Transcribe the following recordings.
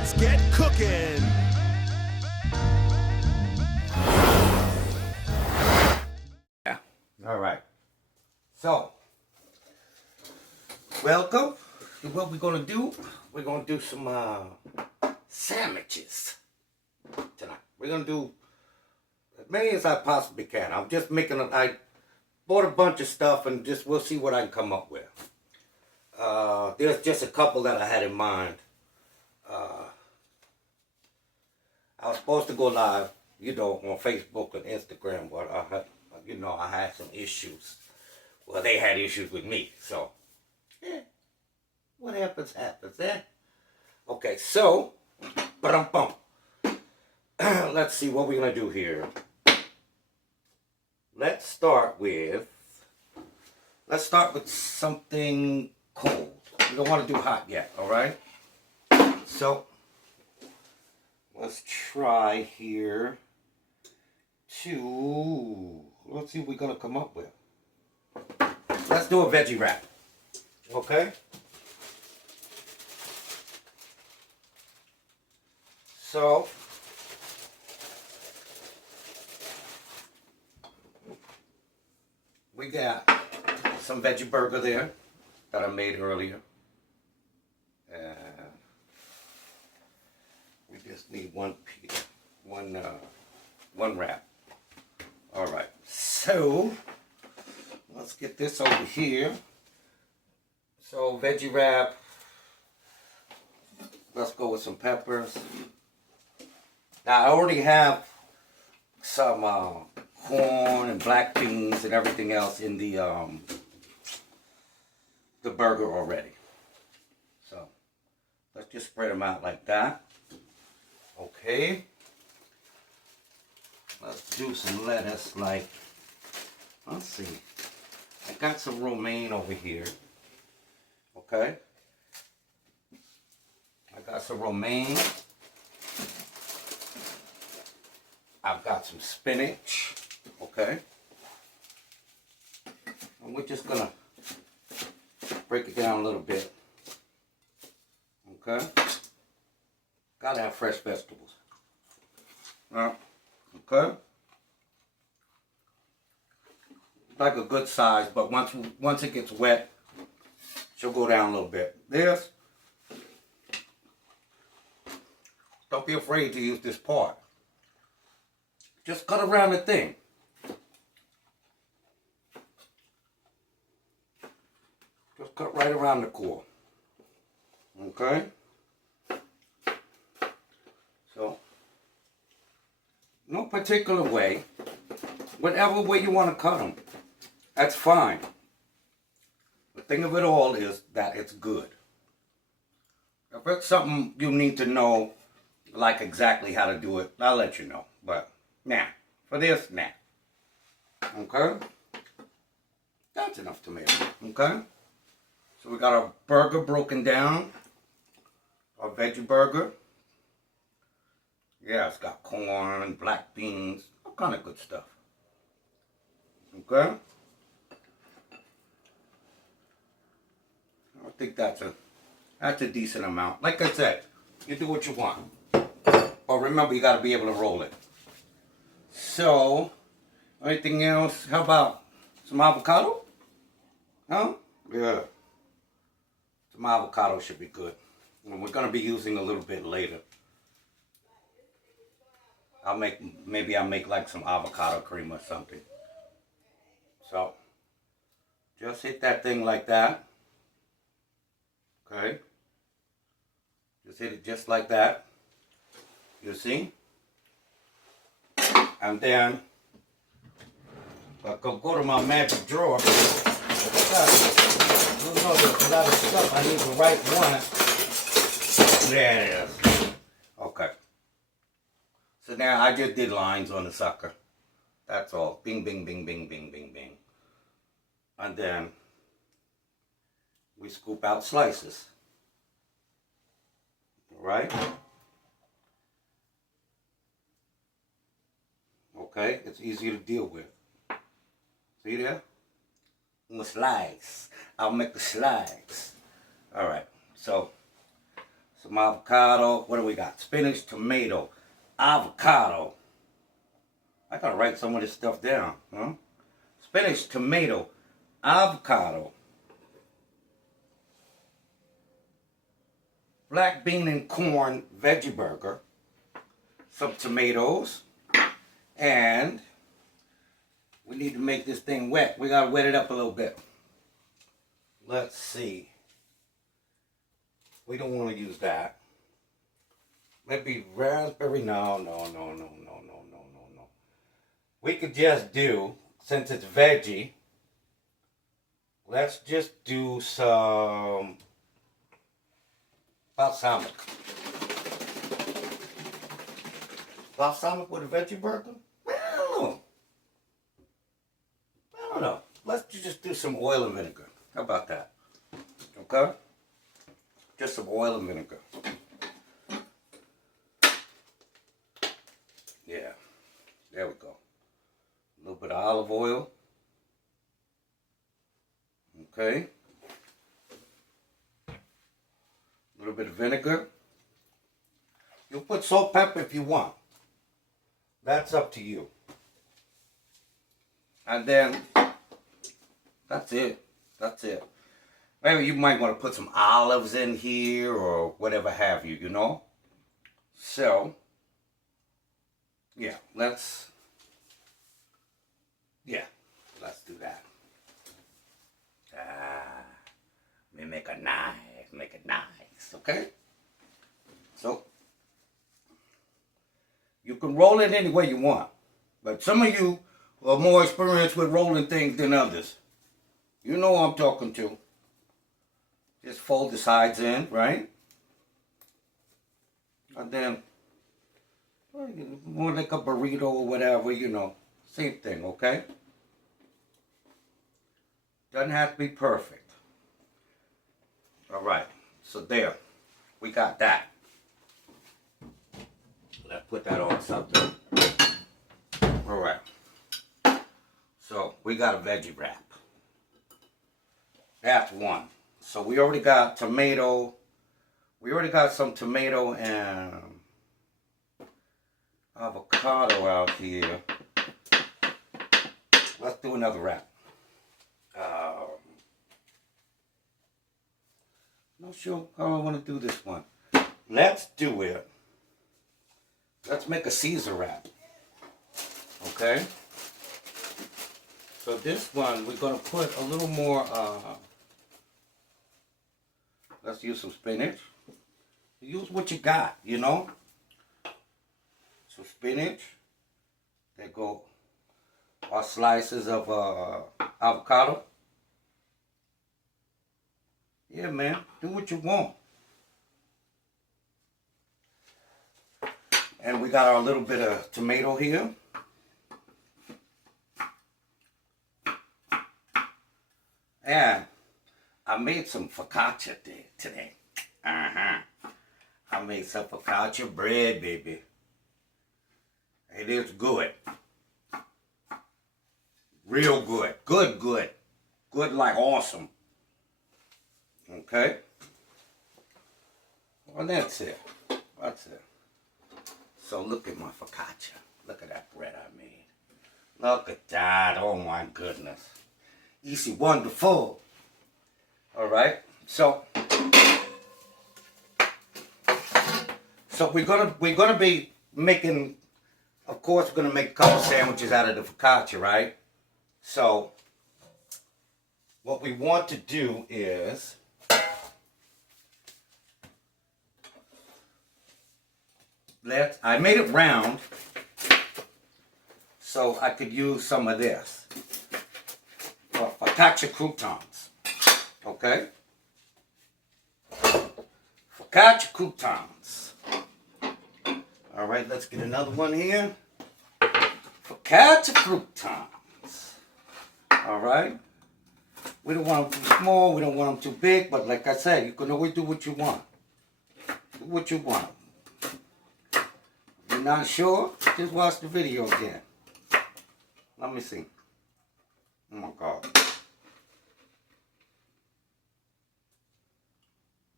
let's get cooking. Yeah. All right. So, welcome. What we're gonna do? We're gonna do some sandwiches tonight. We're gonna do as many as I possibly can. I'm just making. I bought a bunch of stuff and just we'll see what I can come up with. There's just a couple that I had in mind. I was supposed to go live, on Facebook and Instagram, but I had some issues. Well, they had issues with me, so what happens, eh? Okay, so, ba-dum-bum. Let's see what we're gonna do here. Let's start with something cold. We don't want to do hot yet, all right? So, let's try here let's see what we're going to come up with. Let's do a veggie wrap, okay? So, we got some veggie burger there that I made earlier. And we just need one wrap. All right, so let's get this over here. So veggie wrap, let's go with some peppers. Now I already have some corn and black beans and everything else in the burger already. So let's just spread them out like that. Okay. Let's do some lettuce let's see. I got some romaine over here. Okay. I got some romaine. I've got some spinach. Okay. And we're just gonna break it down a little bit. Okay. Gotta have fresh vegetables. Okay. Like a good size, but once it gets wet, she'll go down a little bit. Don't be afraid to use this part. Just cut around the thing. Just cut right around the core. Okay? So, no particular way. Whatever way you want to cut them, that's fine. The thing of it all is that it's good. If it's something you need to know, like exactly how to do it, I'll let you know. But, nah. For this, nah. Okay? That's enough tomato. Okay? So we got our burger broken down. Our veggie burger. Yeah, it's got corn, black beans, all kind of good stuff. Okay? I think that's a decent amount. Like I said, you do what you want. But remember, you got to be able to roll it. So, anything else? How about some avocado? Huh? Yeah. Some avocado should be good. And we're going to be using a little bit later. Maybe I'll make like some avocado cream or something. So, just hit that thing like that. Okay. Just hit it just like that. You see? And then, I'll go to my magic drawer. There's a lot of stuff. I need the right one. There it is. Okay. So now I just did lines on the sucker. That's all. Bing, bing, bing, bing, bing, bing, bing. And then we scoop out slices. All right? Okay, it's easy to deal with. See there? The slice. I'll make the slice. All right, so some avocado. What do we got? Spinach, tomato, avocado. I gotta write some of this stuff down, huh? Spinach, tomato, avocado, black bean and corn veggie burger, some tomatoes, and we need to make this thing wet. We gotta wet it up a little bit. Let's see. We don't want to use that. Maybe raspberry. No. We could just do, since it's veggie, let's just do some balsamic. Balsamic with a veggie burger? I don't know. Let's just do some oil and vinegar. How about that? Okay? Just some oil and vinegar. Yeah. There we go. A little bit of olive oil. Okay. A little bit of vinegar. You'll put salt, pepper if you want. That's up to you. And then, that's it. That's it. Maybe you might want to put some olives in here or whatever have you, you know? So, yeah, let's do that. Let me make it nice, okay? So, you can roll it any way you want. But some of you are more experienced with rolling things than others. You know who I'm talking to. Just fold the sides in, right? And then, more like a burrito or whatever, you know. Same thing, okay? Doesn't have to be perfect. All right, so there. We got that. Let's put that on something. All right. So, we got a veggie wrap. That's one. So we already got tomato. We already got some tomato and avocado out here. Let's do another wrap. Not sure how I want to do this one. Let's do it. Let's make a Caesar wrap. Okay? So this one, we're going to put a little more, let's use some spinach. Use what you got, you know? Some spinach. There go our slices of avocado. Yeah, man, do what you want. And we got our little bit of tomato here. And I made some focaccia today. I made some focaccia bread, baby. It is good. Real good. Good. Good like awesome. Okay? Well, that's it. That's it. So look at my focaccia. Look at that bread I made. Look at that. Oh my goodness. Easy, wonderful. All right. So we're gonna be making. Of course, we're gonna make a couple sandwiches out of the focaccia, right? So what we want to do is I made it round so I could use some of this. Focaccia croutons. Okay? Focaccia croutons. Alright, let's get another one here. Focaccia croutons. Alright? We don't want them too small, we don't want them too big, but like I said, you can always do what you want. Do what you want. If you're not sure, just watch the video again. Let me see. Oh my God.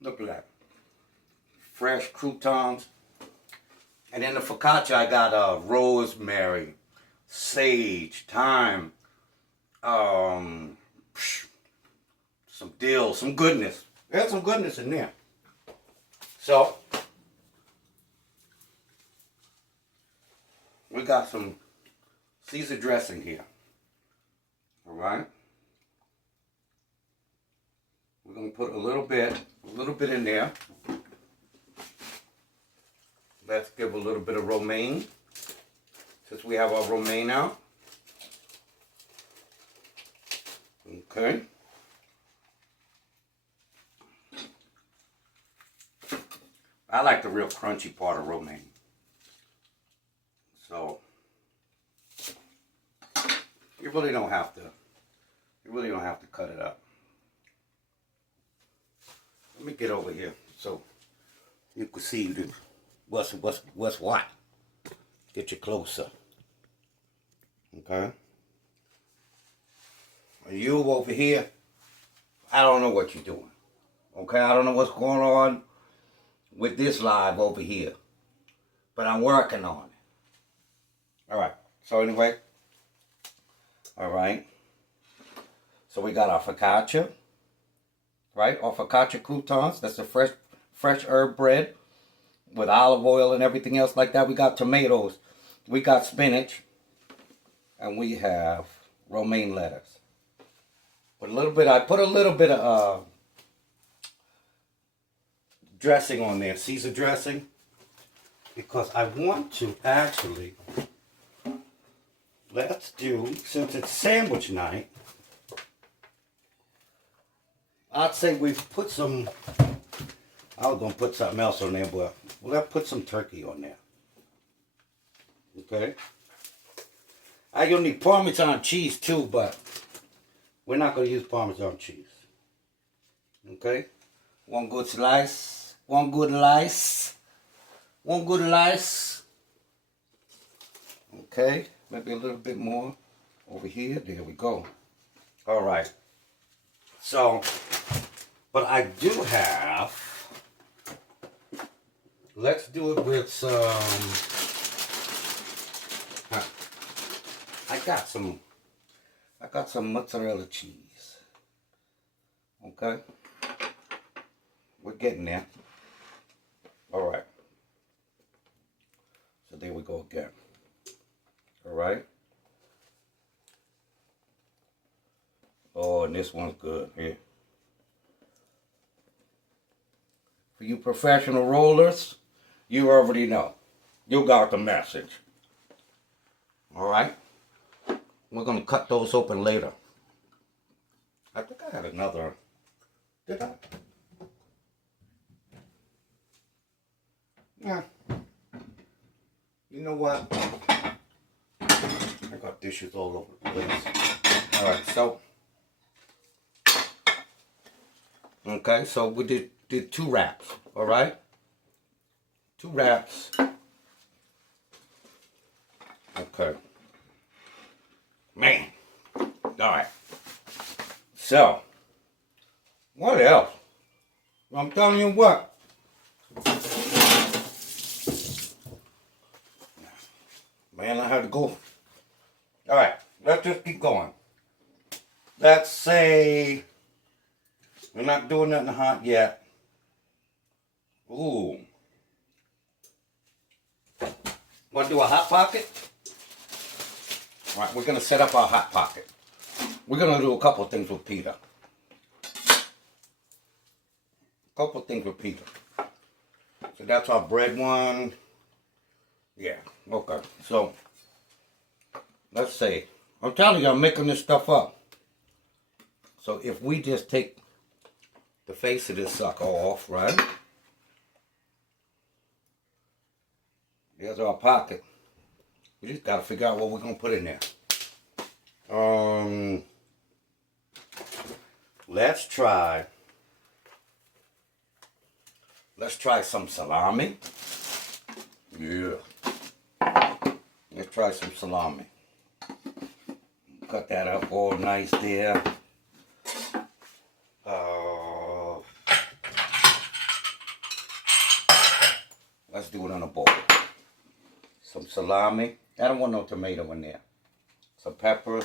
Look at that. fresh croutons. And in the focaccia, I got rosemary, sage, thyme, some dill, some goodness. There's some goodness in there. So, we got some Caesar dressing here. All right. We're going to put a little bit in there. Let's give a little bit of romaine, since we have our romaine out. Okay. I like the real crunchy part of romaine. So, you really don't have to cut it up. Let me get over here so you can see what's what. Get you closer. Okay. You over here, I don't know what you're doing. Okay, I don't know what's going on with this live over here, but I'm working on it. All right. So anyway, all right. So we got our focaccia, right? Our focaccia croutons. That's a fresh herb bread with olive oil and everything else like that. We got tomatoes, we got spinach, and we have romaine lettuce. I put a little bit of dressing on there, Caesar dressing, because I want to actually, let's do, since it's sandwich night, I'd say we've put some, I was going to put something else on there, but let's put some turkey on there. Okay? You'll need Parmesan cheese too, but we're not going to use Parmesan cheese. Okay? One good slice. One good slice. One good slice. Okay? Maybe a little bit more over here. There we go. All right. So, but I do have, let's do it with some, I got some mozzarella cheese. Okay? We're getting there. All right. So there we go again. All right. Oh, and this one's good here. For you professional rollers, you already know. You got the message. All right. We're going to cut those open later. I think I had another. Did I? Yeah. You know what? I got dishes all over the place. All right, so. Okay, so we did 2 wraps. All right? 2 wraps. Okay. Man. All right. So, what else? I'm telling you what. Man, I had to go. All right, let's just keep going. Let's say we're not doing nothing hot yet. Ooh. Want to do a hot pocket? All right, we're going to set up our hot pocket. We're going to do a couple things with pita. So that's our bread one. Yeah, okay. So, let's say, I'm telling you, I'm making this stuff up. So if we just take the face of this sucker off, right? There's our pocket. We just got to figure out what we're going to put in there. Let's try some salami. Yeah. Let's try some salami. Cut that up all nice there. Let's do it on a bowl. Some salami. I don't want no tomato in there. Some peppers.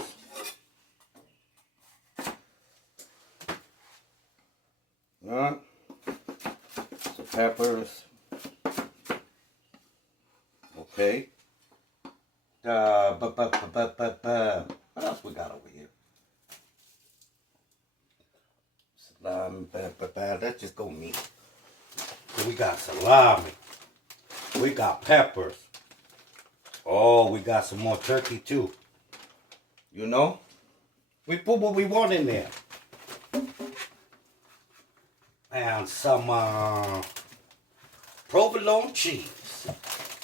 Some peppers. Okay. What else we got over here? Salami. Let's just go meat. So we got salami. We got peppers. Oh, we got some more turkey too. You know? We put what we want in there. And some provolone cheese.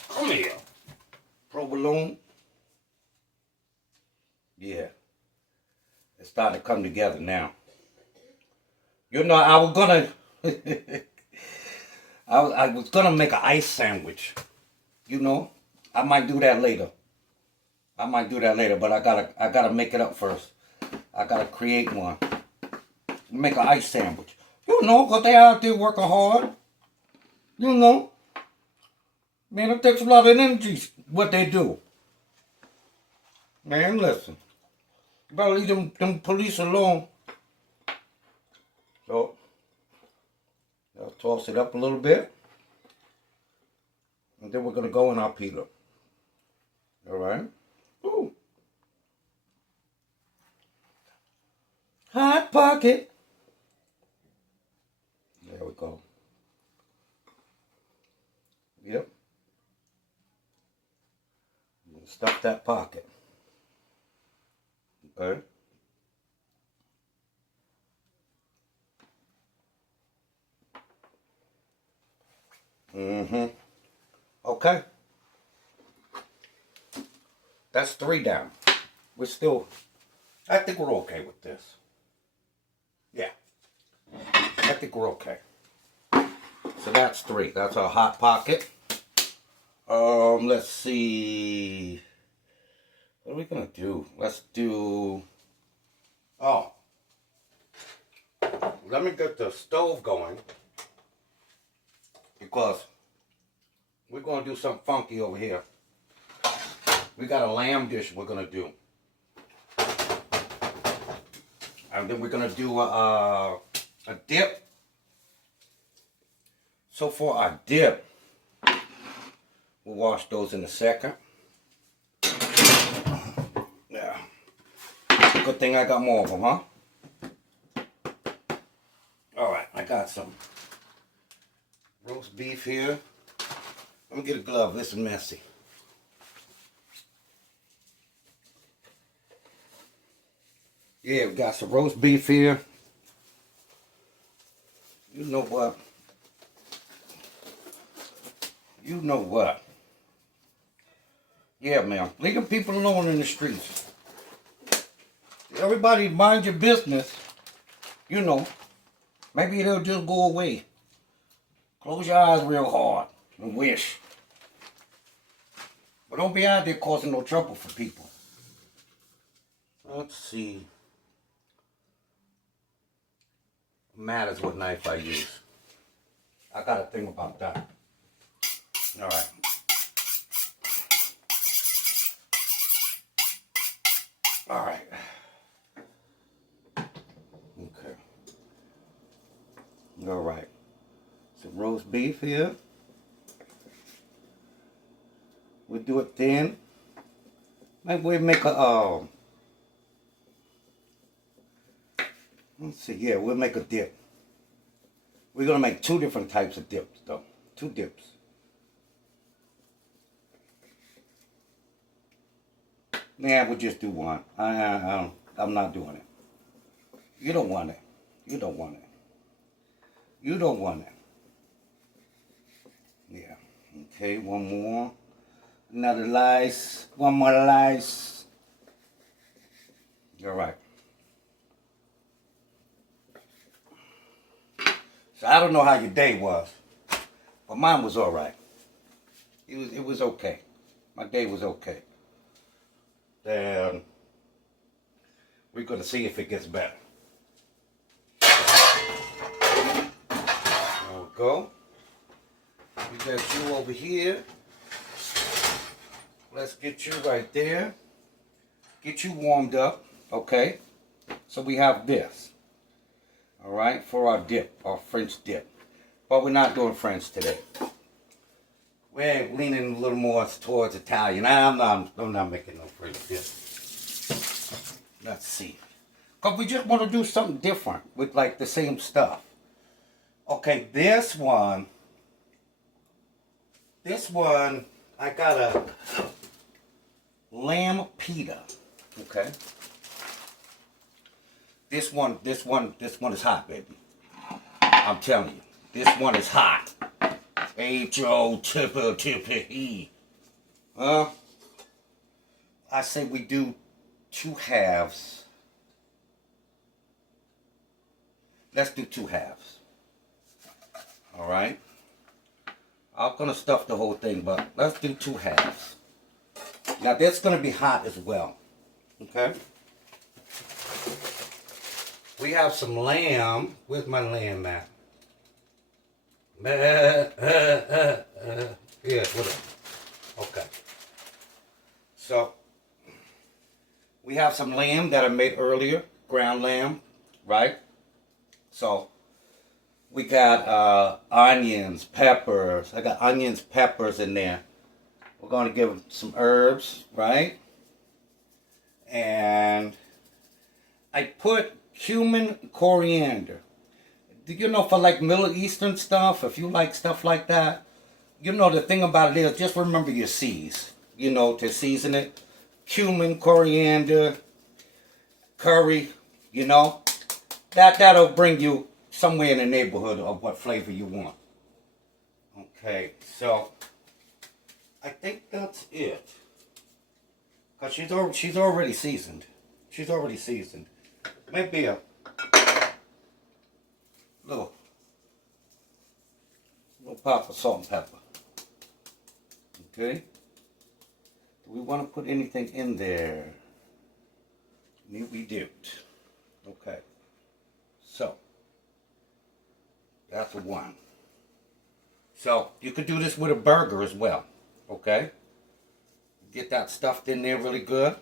Come here. Provolone. Yeah. It's starting to come together now. You know, I was gonna I was gonna make an ice sandwich. You know? I might do that later. But I gotta make it up first. I gotta create one. Make an ice sandwich. You know, because they out there working hard. You know. Man, it takes a lot of energy, what they do. Man, listen. You better leave them police alone. So, I'll toss it up a little bit. And then we're going to go in our pita. Alright? Ooh. Hot pocket. There we go. Yep. Stuff that pocket. Okay. Mm-hmm. Okay. That's 3 down. We're still, I think we're okay with this. Yeah. I think we're okay. So that's 3. That's our hot pocket. Let's see. What are we gonna do? Let's do. Oh. Let me get the stove going. Because we're gonna do something funky over here. We got a lamb dish we're gonna do. And then we're gonna do a dip. So for our dip, we'll wash those in a second. Yeah. Good thing I got more of them, huh? Alright, I got some roast beef here. Let me get a glove, this is messy. Yeah, we got some roast beef here. You know what? You know what? Yeah, man. Leave them people alone in the streets. Everybody mind your business. You know. Maybe they'll just go away. Close your eyes real hard and wish. But don't be out there causing no trouble for people. Let's see. Matters what knife I use. I gotta think about that. Alright. Alright. Okay. Alright. Some roast beef here. We'll do it thin. Maybe we'll make a let's see, yeah, we'll make a dip. We're gonna make 2 different types of dips though. 2 dips. Yeah, we'll just do one. I'm not doing it. You don't want it. You don't want it. You don't want it. Yeah. Okay, one more. Another slice. One more slice. All right. So I don't know how your day was, but mine was all right. It was okay. My day was okay. Then we're gonna see if it gets better. There we go. We got you over here. Let's get you right there. Get you warmed up, okay? So we have this, all right, for our dip, our French dip. But we're not doing French today. We're leaning a little more towards Italian. I'm not making no French dip. Let's see. Because we just want to do something different with like the same stuff. Okay, this one, I got a lamb pita. Okay. This one is hot, baby. I'm telling you, this one is hot. H-O-T-P-E. I say we do 2 halves. Let's do 2 halves. All right. I'm gonna stuff the whole thing, but let's do 2 halves. Now that's gonna be hot as well. Okay. We have some lamb. Where's my lamb at? Yeah, whatever. Okay. So we have some lamb that I made earlier, ground lamb, right? So we got onions, peppers. I got onions, peppers in there. We're going to give them some herbs, right? And I put cumin, coriander. You know, for like Middle Eastern stuff, if you like stuff like that, you know, the thing about it is just remember your C's, you know, to season it. Cumin, coriander, curry, you know. That'll bring you somewhere in the neighborhood of what flavor you want. Okay, so I think that's it. Because she's already seasoned. She's already seasoned. Maybe a little pop of salt and pepper. Okay. Do we want to put anything in there? We do. Okay. So that's one. So you could do this with a burger as well. Okay. Get that stuffed in there really good.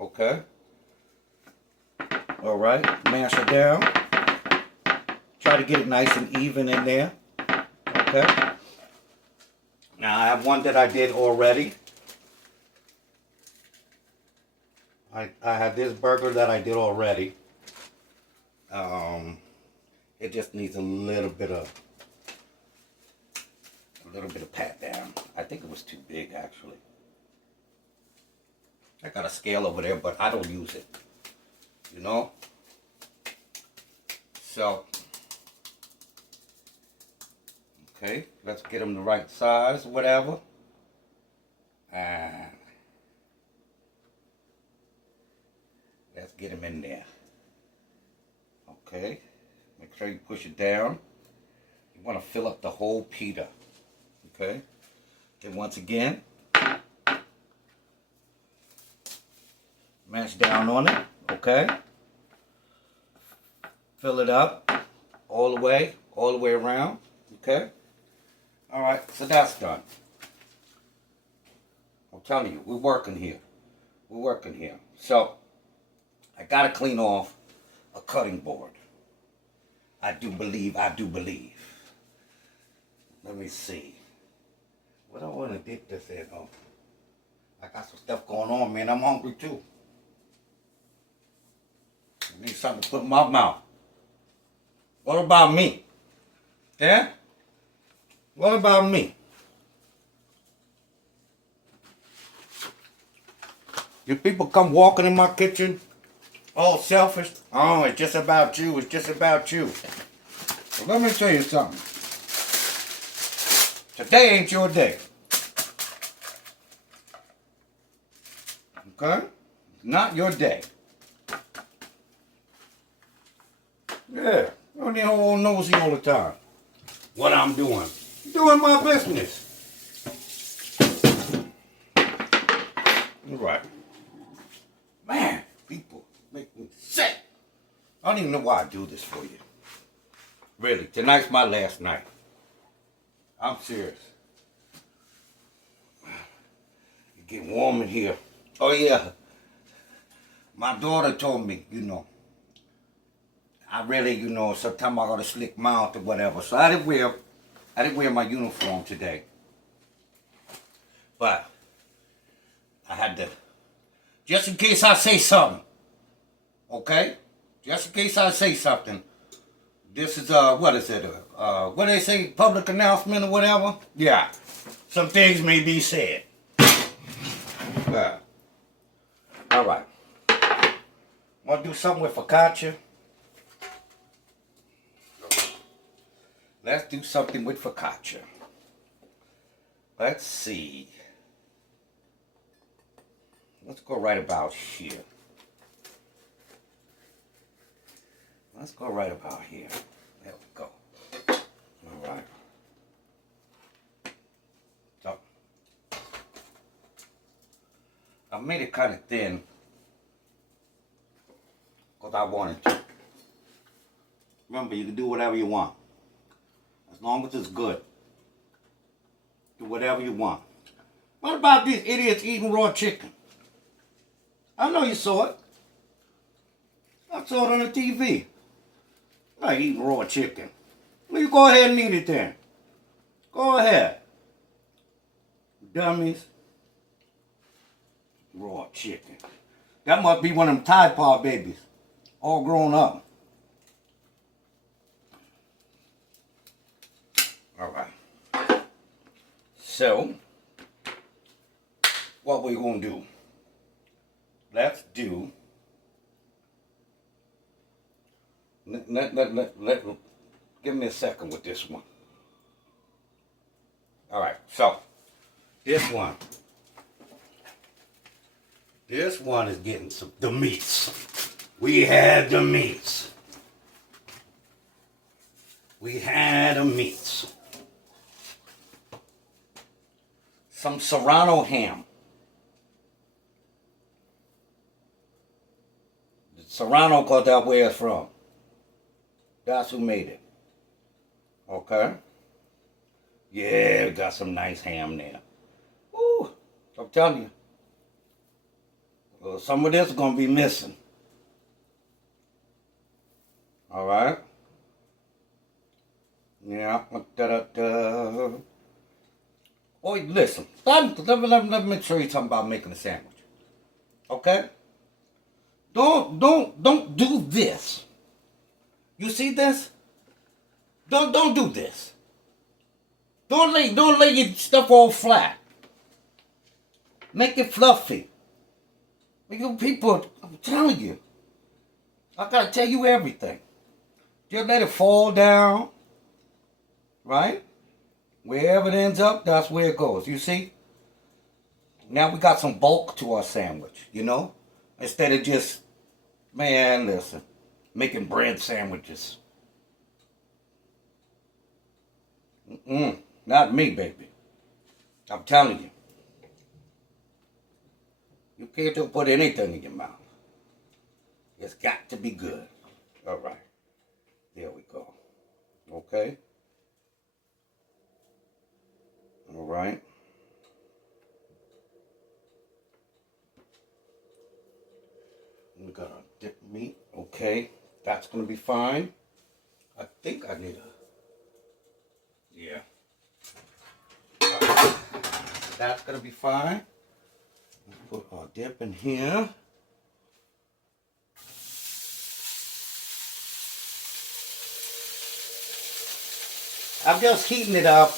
Okay. All right. Mash it down. Try to get it nice and even in there. Okay. Now I have one that I did already. I have this burger that I did already. It just needs a little bit of pat down. I think it was too big actually. I got a scale over there, but I don't use it. You know? So, okay, let's get them the right size, whatever. And let's get them in there. Okay, make sure you push it down. You want to fill up the whole pita. Okay, and once again, mash down on it. Okay, fill it up all the way around. Okay, all right, so that's done. I'm telling you, we're working here. We're working here. So I gotta clean off a cutting board. I do believe. Let me see. What I want to dip this in? Oh, I got some stuff going on, man. I'm hungry too. I need something to put in my mouth. What about me? Yeah? What about me? You people come walking in my kitchen all selfish. Oh, it's just about you. It's just about you. Well, let me tell you something. Today ain't your day. Okay? Not your day. Yeah. You're the whole nosy all the time. What I'm doing. Doing my business. All right. Man, people make me sick. I don't even know why I do this for you. Really, tonight's my last night. I'm serious. Getting warm in here. Oh yeah. My daughter told me, I really, sometimes I got a slick mouth or whatever. So I didn't wear my uniform today. But I had to, just in case I say something. Okay? Just in case I say something. This is, what is it? What do they say? Public announcement or whatever? Yeah. Some things may be said. All right. Want to do something with focaccia? Let's do something with focaccia. Let's see. Let's go right about here. Let's go right about here. There we go. All right. So, I made it kind of thin because I wanted to. Remember, you can do whatever you want. As long as it's good. Do whatever you want. What about these idiots eating raw chicken? I know you saw it. I saw it on the TV. Like eating raw chicken. Well, you go ahead and eat it then. Go ahead. Dummies. Raw chicken. That must be one of them Tide Pod babies. All grown up. All right. So, what we gonna do? Let's do. Give me a second with this one. All right. So, this one. This one is getting the meats. We had the meats. We had the meats. Some Serrano ham. Serrano cause that's where it's from. That's who made it. Okay? Yeah, we got some nice ham there. Ooh, I'm telling you. Well, some of this is going to be missing. Alright? Yeah. Da-da-da. Oh, listen. Let me show you something about making a sandwich. Okay? Don't do this. You see this? Don't do this. Don't lay your stuff all flat. Make it fluffy. You people, I'm telling you. I gotta tell you everything. Just let it fall down. Right? Wherever it ends up, that's where it goes. You see? Now we got some bulk to our sandwich, Instead of just, man, listen, making bread sandwiches. Not me, baby. I'm telling you. You can't just put anything in your mouth. It's got to be good. All right. There we go. Okay. All right. We got our dip meat. Okay. That's going to be fine. I think I need yeah. That's going to be fine. Put our dip in here. I'm just heating it up.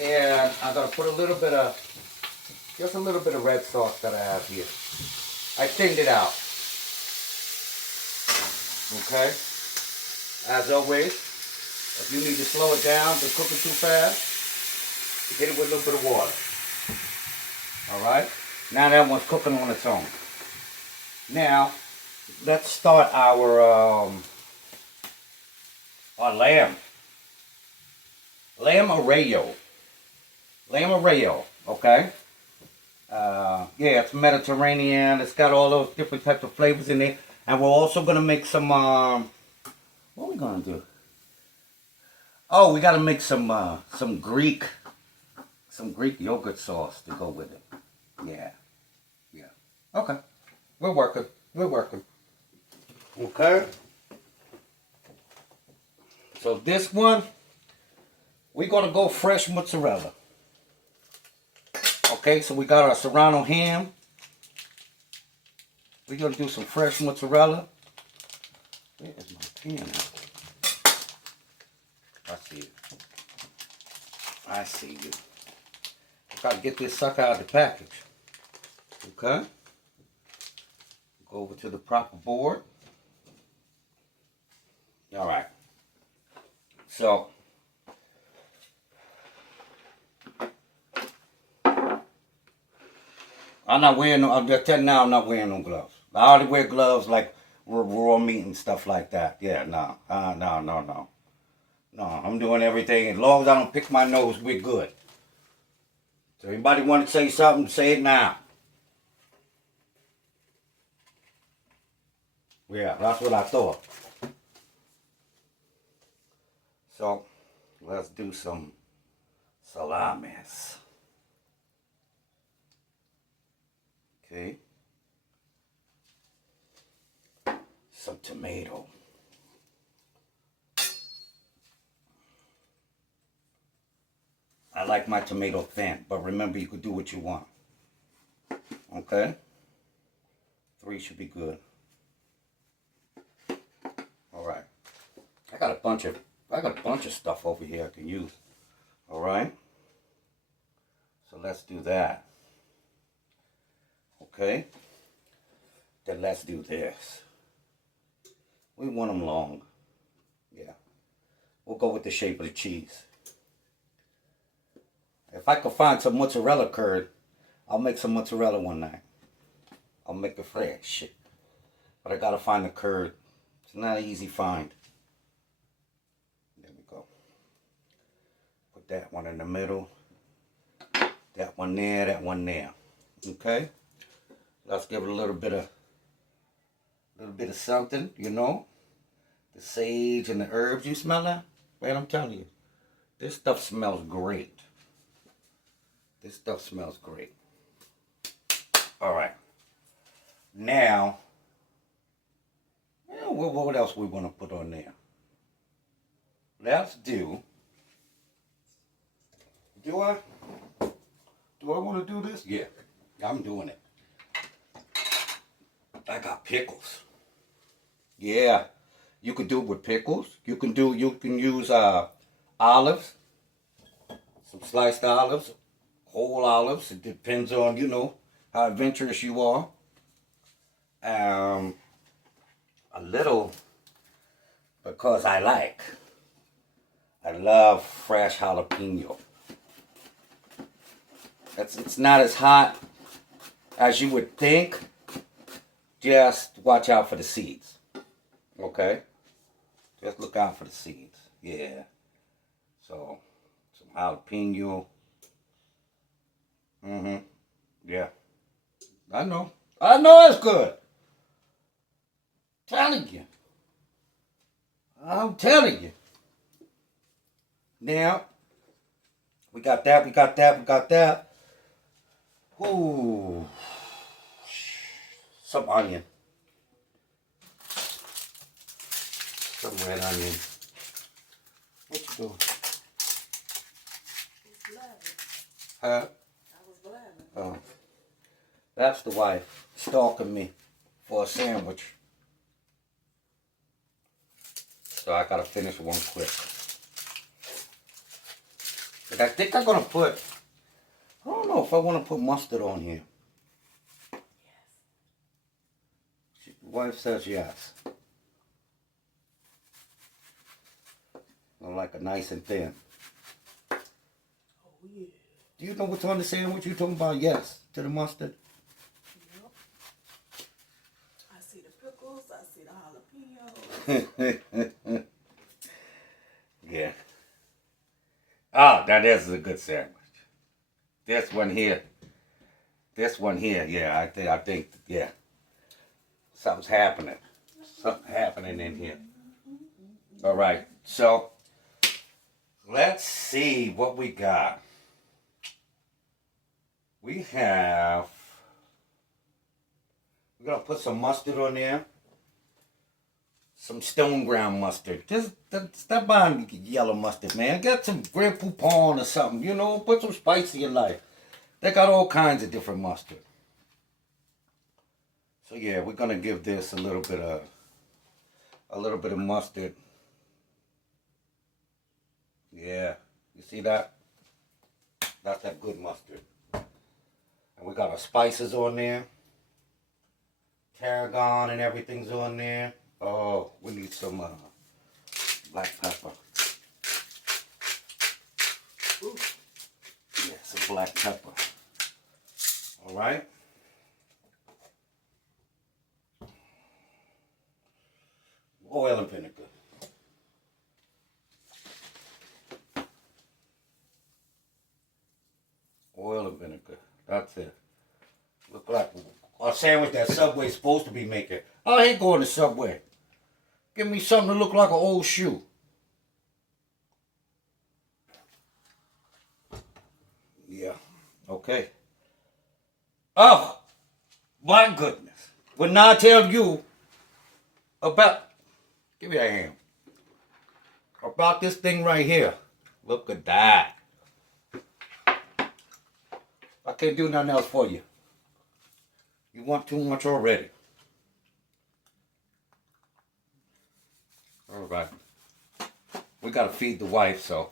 And I'm going to put just a little bit of red sauce that I have here. I thinned it out. Okay? As always, if you need to slow it down, to cook it too fast, hit it with a little bit of water. Alright? Now that one's cooking on its own. Now, let's start our lamb. Lamb arroyo. Lamb arroyo, okay? Yeah, it's Mediterranean. It's got all those different types of flavors in there. And we're also going to make some, what are we going to do? Oh, we gotta make some Greek yogurt sauce to go with it. Yeah. Yeah. Okay. We're working. We're working. Okay. So this one, we're gonna go fresh mozzarella. Okay, so we got our Serrano ham. We're gonna do some fresh mozzarella. Where is my pan? I see you. I see you. Gotta get this sucker out of the package. Okay. Go over to the proper board. All right. So, I'm not wearing no, I'm just telling you now, I'm not wearing no gloves. I only wear gloves like raw meat and stuff like that. Yeah, no. No, I'm doing everything. As long as I don't pick my nose, we're good. So anybody want to say something, say it now. Yeah, that's what I thought. So, let's do some salamis. Okay. Some tomato. I like my tomato thin, but remember you could do what you want. Okay? 3 should be good. Alright. I got a bunch of stuff over here I can use. Alright? So let's do that. Okay? Then let's do this. We want them long. Yeah. We'll go with the shape of the cheese. If I could find some mozzarella curd, I'll make some mozzarella one night. I'll make it fresh. But I gotta find the curd. It's not an easy find. There we go. Put that one in the middle. That one there, that one there. Okay? Let's give it a little bit of something, you know. The sage and the herbs. You smell that? Man, I'm telling you. This stuff smells great. This stuff smells great. Alright. Now, what else we want to put on there? Let's do... Do I want to do this? Yeah. I'm doing it. I got pickles. Yeah. You could do it with pickles. You can use olives. Some sliced olives. Whole olives. It depends on, you know, how adventurous you are. A little, because I love fresh jalapeno. It's not as hot as you would think. Just watch out for the seeds. Okay? Just look out for the seeds. Yeah. So, some jalapeno. Yeah. I know it's good. Telling you. I'm telling you. Now, we got that. Ooh. Some onion. Some red onion. What you doing? Huh? Oh, that's the wife stalking me for a sandwich. So I gotta finish one quick. But I think I'm gonna put, I don't know if I want to put mustard on here. Yes. The wife says yes. I like it nice and thin. Oh yeah. Do you know what's on the sandwich? You talking about yes to the mustard? Yep. I see the pickles. I see the jalapenos. Yeah. Oh, now this is a good sandwich. This one here, yeah, I think, yeah. Something's happening. Something happening in here. All right, so Let's see what we got. We're gonna put some mustard on there. Some stone ground mustard. Just stop buying yellow mustard, man. Get some Grand Poupon or something, you know. Put some spice in your life. They got all kinds of different mustard. So yeah, we're gonna give this a little bit of mustard. Yeah, you see that? That's that good mustard. And we got our spices on there. Tarragon and everything's on there. Oh, we need some black pepper. Ooh. Yeah, some black pepper. All right. Oil and vinegar. Oil and vinegar. That's it. Look like a sandwich that Subway's supposed to be making. I hate going to Subway. Give me something to look like an old shoe. Yeah. Okay. Oh, my goodness. When I tell you about, give me a hand, about this thing right here. Look at that. I can't do nothing else for you. You want too much already. All right. We got to feed the wife, so.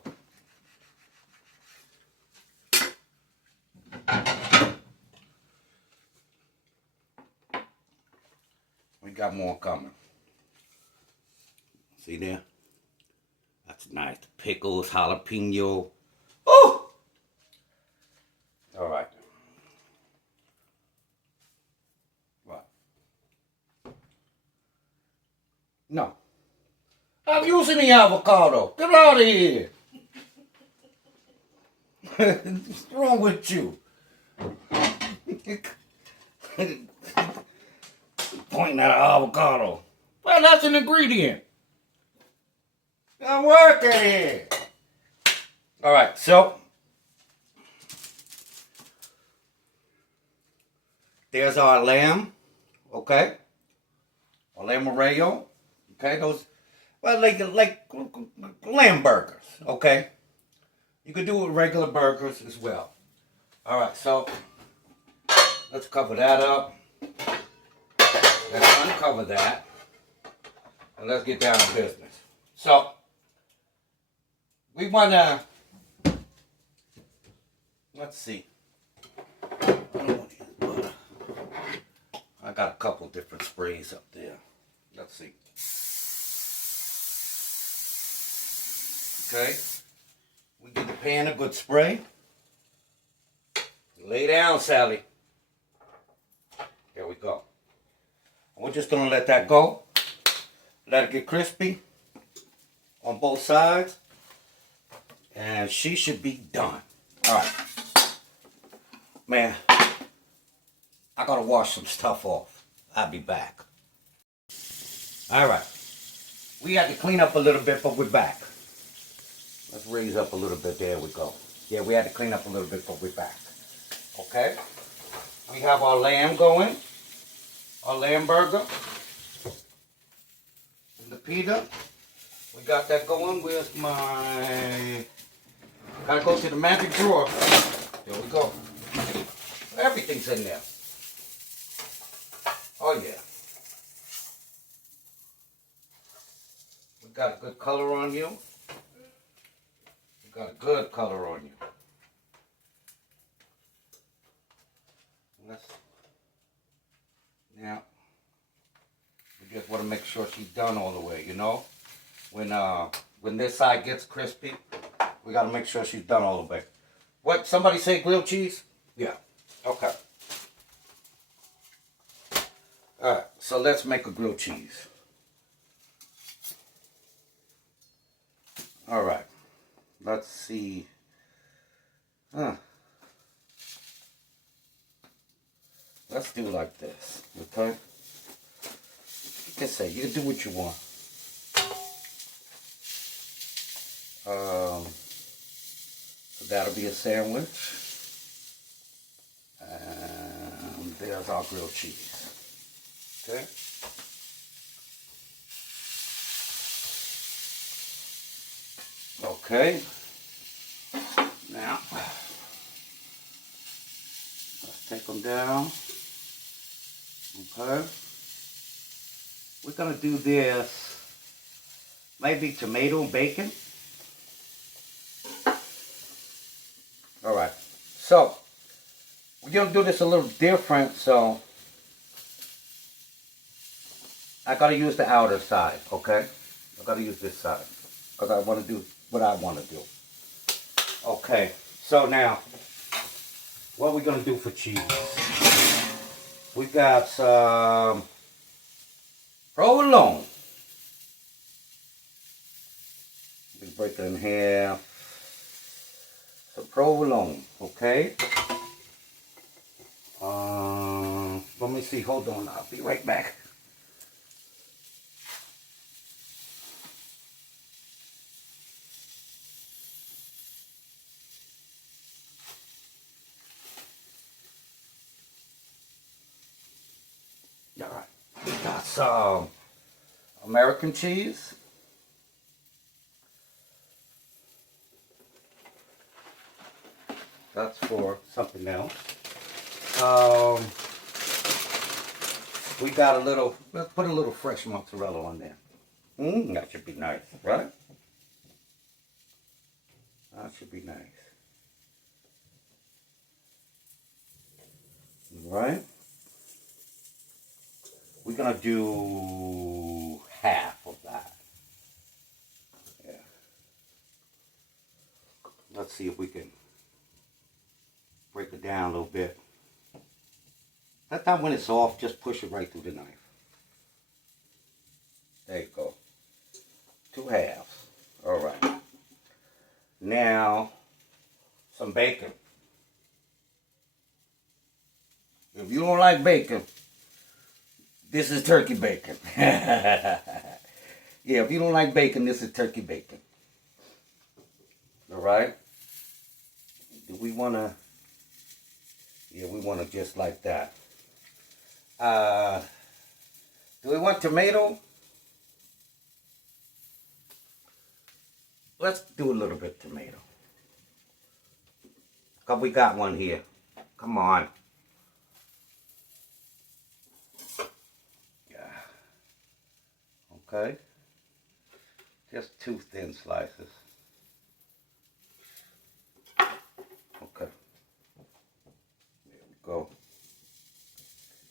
We got more coming. See there? That's nice. Pickles, jalapeno. Oh! All right. What? No. I'm using the avocado. Get out of here. What's wrong with you? Pointing at an avocado. Well, that's an ingredient. I'm working here. All right, so there's our lamb, okay? Our lamb arroyo, okay? Those, well, like lamb burgers, okay? You could do it with regular burgers as well. All right, so let's cover that up. Let's uncover that, and let's get down to business. So we wanna, let's see. I got a couple different sprays up there. Let's see. Okay. We give the pan a good spray. Lay down, Sally. There we go. We're just gonna let that go. Let it get crispy on both sides. And she should be done. All right. Man, I gotta wash some stuff off. I'll be back. All right. We had to clean up a little bit, but we're back. Let's raise up a little bit. There we go. Yeah, we had to clean up a little bit, but we're back. Okay. We have our lamb going. Our lamb burger. And the pita. We got that going. Where's my... Gotta go to the magic drawer. There we go. Everything's in there. Oh yeah. We got a good color on you. We got a good color on you. Now, we just want to make sure she's done all the way, you know? When this side gets crispy, we got to make sure she's done all the way. What, somebody say grilled cheese? Yeah. Okay. All right, so let's make a grilled cheese. All right. Let's see. Let's do like this, okay? You can say, you can do what you want. that'll be a sandwich. And there's our grilled cheese. Okay. Okay. Now, let's take them down. Okay. We're going to do this, maybe tomato and bacon. All right. So, we're going to do this a little different, so I got to use the outer side, okay? I got to use this side because I want to do what I want to do. Okay. So now, what are we going to do for cheese? We got some provolone. We break it in half. Some provolone, okay? Let me see. Hold on. I'll be right back. All right. We got some American cheese. That's for something else. We got a little, let's put a little fresh mozzarella on there. That should be nice, right? That should be nice. All right. We're going to do half of that. Yeah. Let's see if we can break it down a little bit. That time when it's off, just push it right through the knife. There you go. 2 halves. All right. Now, some bacon. If you don't like bacon, this is turkey bacon. Yeah, if you don't like bacon, this is turkey bacon. All right. Do we want to? Yeah, we want to just like that. Do we want tomato? Let's do a little bit of tomato. Because we got one here. Come on. Yeah. Okay. Just 2 thin slices. Okay. There we go.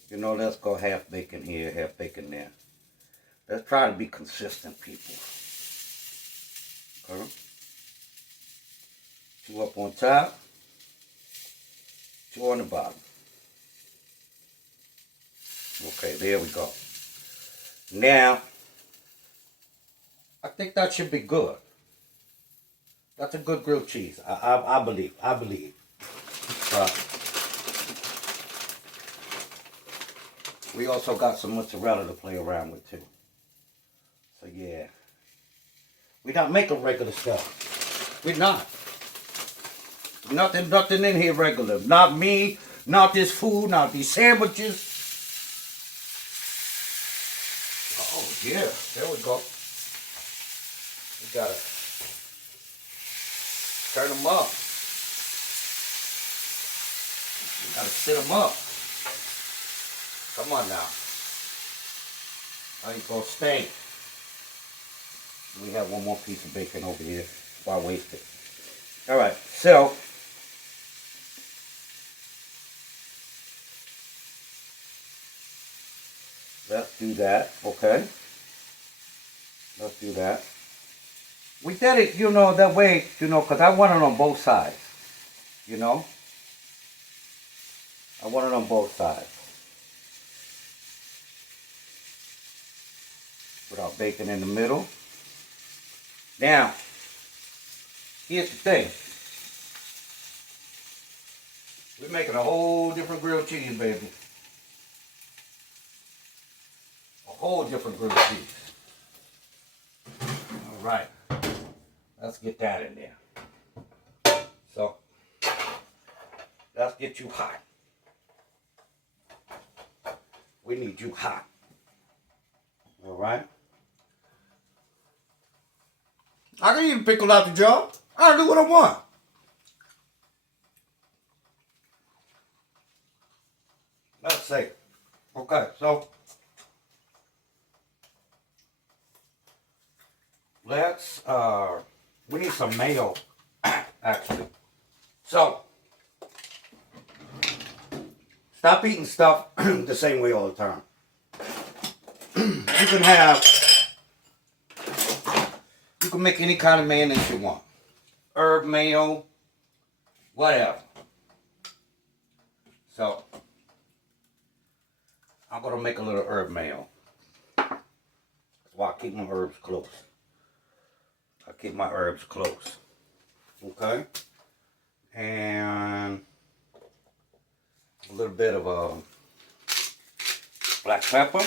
You know, let's go half bacon here, half bacon there. Let's try to be consistent, people. Okay. 2 up on top, 2 on the bottom. Okay, there we go. Now, I think that should be good. That's a good grilled cheese. I believe. We also got some mozzarella to play around with too. So yeah. We're not making regular stuff. We're not. Nothing in here regular. Not me, not this food, not these sandwiches. Oh yeah, there we go. We gotta turn them up. We gotta sit them up. Come on now. I ain't gonna stay. We have one more piece of bacon over here. Why waste it? Alright, so let's do that, okay? Let's do that. We did it, you know, that way, you know, because I want it on both sides. You know? I want it on both sides. Put our bacon in the middle. Now, here's the thing. We're making a whole different grilled cheese, baby. A whole different grilled cheese. All right. Let's get that in there. So let's get you hot. We need you hot. All right. I can eat a pickle out the jar. I do what I want. Let's see. Okay, so let's we need some mayo actually. So stop eating stuff the same way all the time. You can make any kind of mayonnaise you want. Herb mayo, whatever. So I'm gonna make a little herb mayo. That's why I keep my herbs close. I keep my herbs close. Okay? And a little bit of black pepper.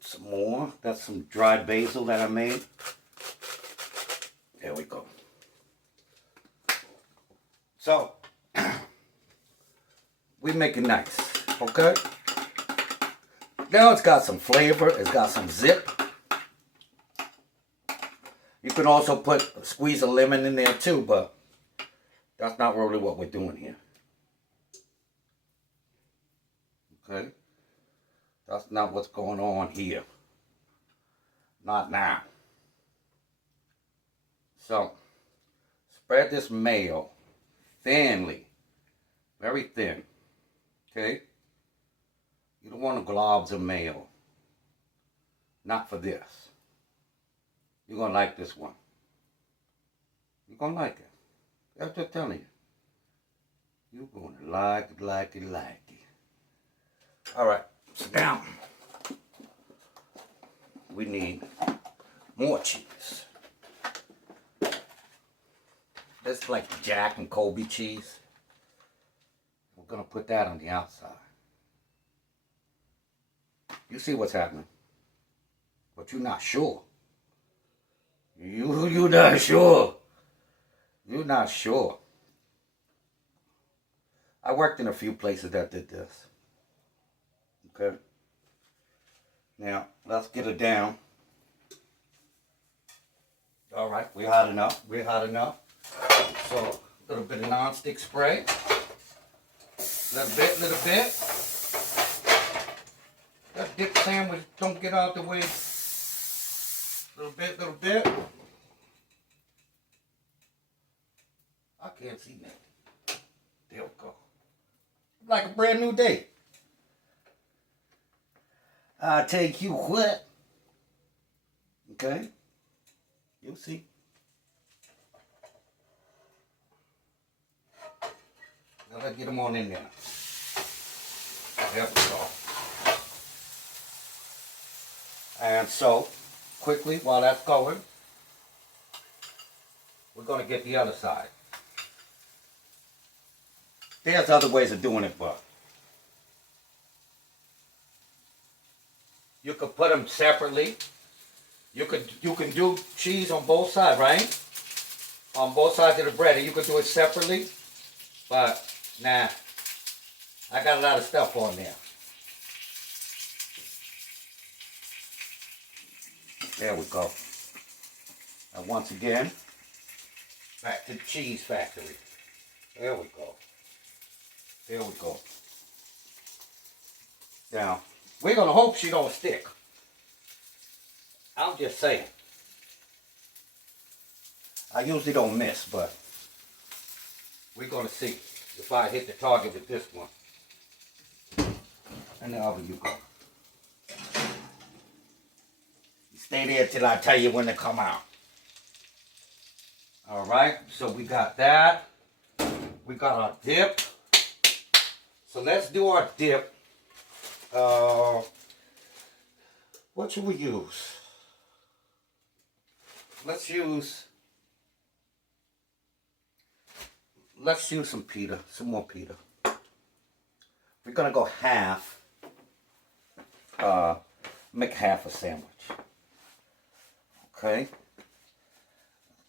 Some more. That's some dried basil that I made. There we go. So, we make it nice, okay? Now it's got some flavor. It's got some zip. You can also squeeze a lemon in there too, but that's not really what we're doing here. Okay? That's not what's going on here. Not now. So, spread this mayo thinly. Very thin. Okay? You don't want globs of mayo. Not for this. You're going to like this one. You're going to like it. I'm just telling you. You're going to like it. All right. So now, we need more cheese. This is like Jack and Kobe cheese. We're going to put that on the outside. You see what's happening. But you're not sure. You're not sure. You're not sure. I worked in a few places that did this. Okay. Now, let's get it down. All right, we're hot enough. So, a little bit of non-stick spray. Little bit. That dip sandwich don't get out the way. Little bit. I can't see nothing. There we go. Like a brand new day. I'll take you what? Okay? You'll see. Now let's get them on in there. There we go. And so, quickly, while that's going, we're going to get the other side. There's other ways of doing it, but you could put them separately. You can do cheese on both sides, right? On both sides of the bread, and you could do it separately. But nah, I got a lot of stuff on there. There we go. And once again, back to the cheese factory. There we go. There we go. Now, we're going to hope she don't stick. I'm just saying. I usually don't miss, but we're going to see if I hit the target with this one. And the oven you go. You stay there till I tell you when to come out. Alright, so we got that. We got our dip. So let's do our dip. What should we use? Let's use some pita, some more pita. We're gonna go half. make half a sandwich. Okay.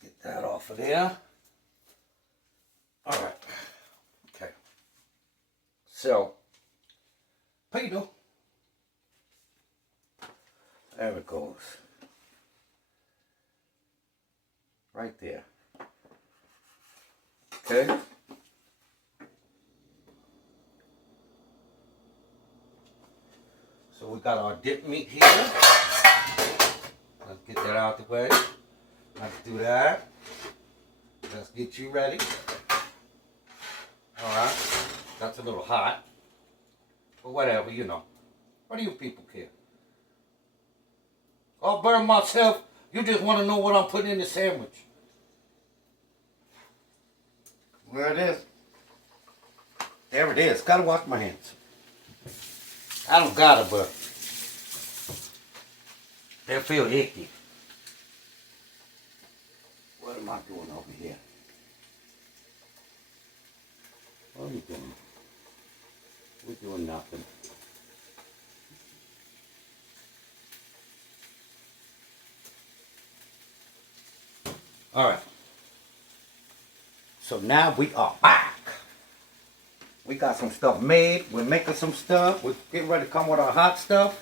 Get that off of there. All right. Okay. So, pita. There it goes. Right there. Okay. So we got our dip meat here. Let's get that out the way. Let's do that. Let's get you ready. Alright. That's a little hot. But whatever, you know. What do you people care? I'll burn myself. You just want to know what I'm putting in the sandwich. There it is. There it is. Gotta wash my hands. I don't gotta, but they feel icky. What am I doing over here? What are we doing? We're doing nothing. All right. So now we are back. We got some stuff made. We're making some stuff. We're getting ready to come with our hot stuff.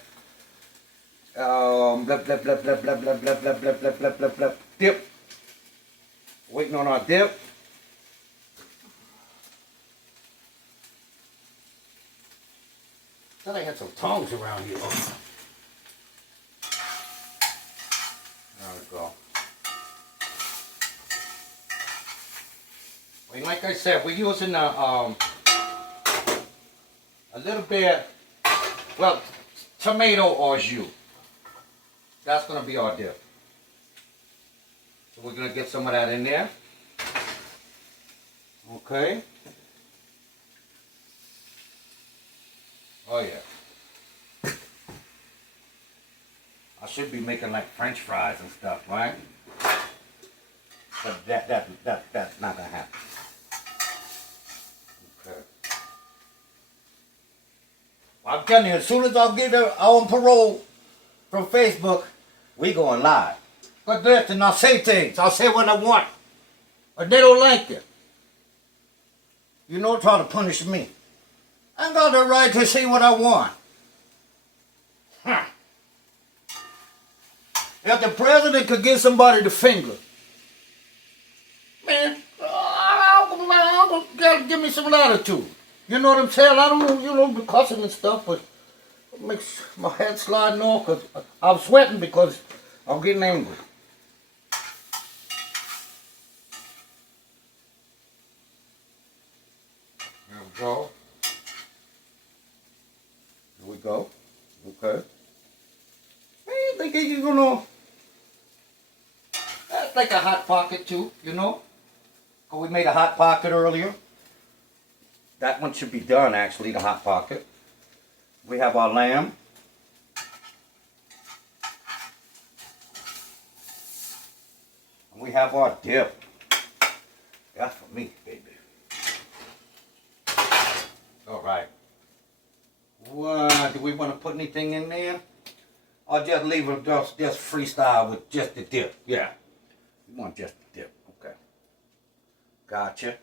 Blah, blah, blah, blah, blah, blah, blah, blah, blah, blah, blah, blah, blah, blah. Dip. Waiting on our dip. Thought I had some tongs around here. Oh. There we go. And like I said, we're using a little bit, well, tomato au jus. That's going to be our dip. So we're going to get some of that in there. Okay. Oh yeah. I should be making like French fries and stuff, right? But that's not going to happen. Okay. I'm telling you, as soon as I get on parole from Facebook, we going live. But listen, I'll say things. I'll say what I want. But they don't like it. You know, try to punish me. I got the right to say what I want. Huh. If the president could give somebody the finger, man, gotta give me some latitude. You know what I'm saying? I don't know, you know, be cussing and stuff, but it makes my head sliding off because I'm sweating because I'm getting angry. There we go. There we go. Okay. I think you're gonna. That's like a hot pocket too, you know? Oh, we made a hot pocket earlier. That one should be done, actually, the hot pocket. We have our lamb. And we have our dip. That's for me, baby. All right. What, do we want to put anything in there? Or just leave it, just freestyle with just the dip? Yeah. We want just the dip. Okay. Gotcha.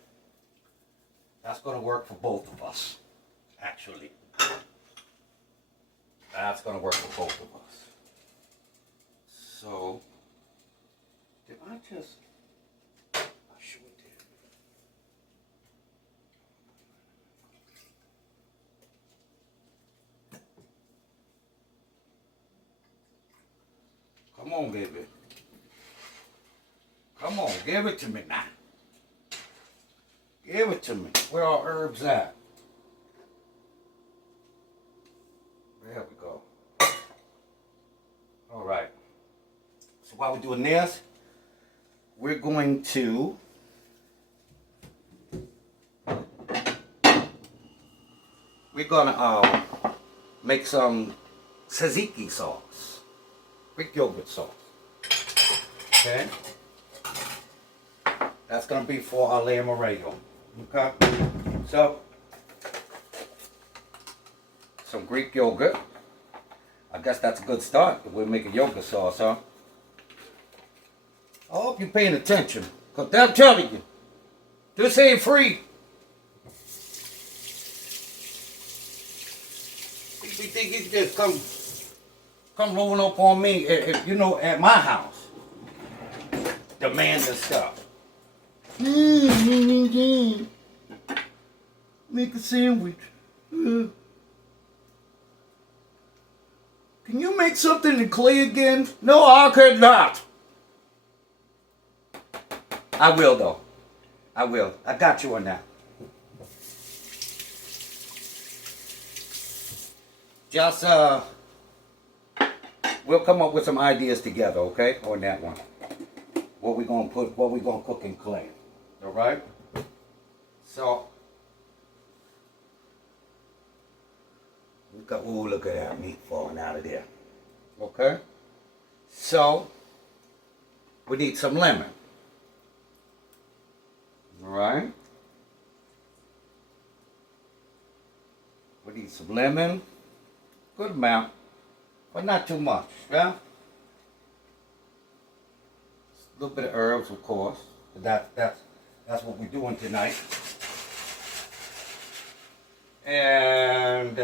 That's going to work for both of us, actually. That's going to work for both of us. So, did I just... I sure did. Come on, baby. Come on, give it to me now. Give it to me. Where are herbs at? There we go. All right. So while we're doing this, we're going to make some tzatziki sauce, Greek yogurt sauce. Okay. That's gonna be for our lamb arrego. Okay. So some Greek yogurt. I guess that's a good start. We're making yogurt sauce, huh? I hope you're paying attention. Because they're telling you, this ain't free. You think you just come rolling up on me, you know, at my house, demanding stuff. Make a sandwich. Can you make something in clay again? No, I could not. I will, though. I will. I got you on that. Just, we'll come up with some ideas together, okay? On that one. What we gonna cook in clay. All right? So, look at that meat falling out of there. Okay? So, we need some lemon. All right? We need some lemon. Good amount, but not too much, yeah? A little bit of herbs, of course. That's what we're doing tonight. And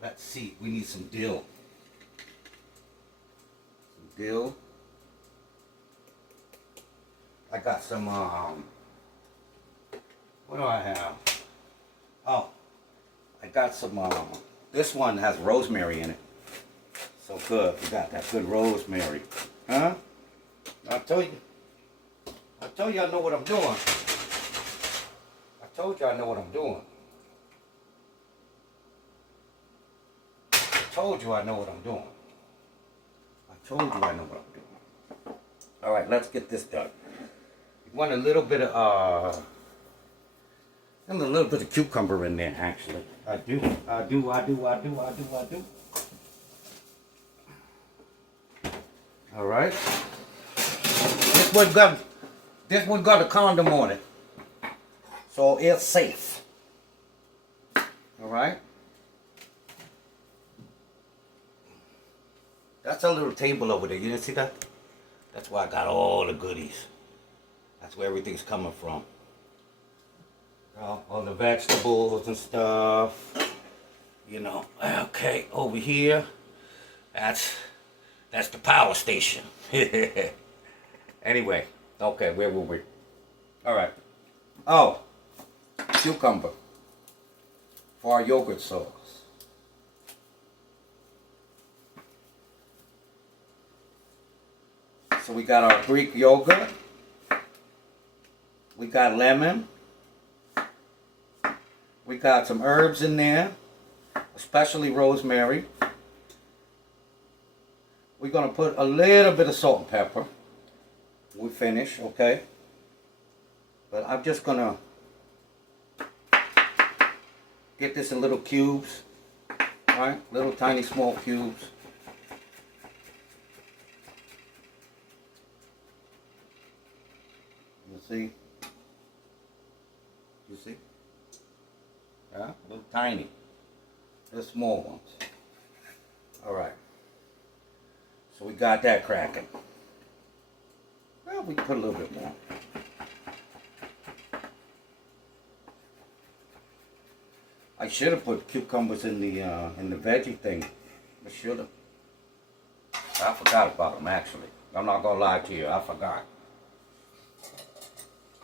let's see, we need some dill. Some dill. I got some, what do I have? Oh, I got some, this one has rosemary in it. So good, we got that good rosemary. Huh? I told you I know what I'm doing. I told you I know what I'm doing. I told you I know what I'm doing. I told you I know what I'm doing. All right, let's get this done. You want a little bit of, and a little bit of cucumber in there, actually. I do. All right. This one got a condom on it, so it's safe. All right. That's a little table over there. You didn't see that? That's where I got all the goodies. That's where everything's coming from. All the vegetables and stuff, you know. Okay, over here, that's the power station. Anyway, okay, where were we? All right. Oh, cucumber for our yogurt sauce. So we got our Greek yogurt. We got lemon. We got some herbs in there, especially rosemary. We're going to put a little bit of salt and pepper. We finish, okay? But I'm just going to get this in little cubes. All right? Little tiny small cubes. You see? You see? Yeah, little tiny. The small ones. All right. So we got that cracking. Well, we can put a little bit more. I should have put cucumbers in the veggie thing. I should have. I forgot about them, actually. I'm not gonna lie to you. I forgot.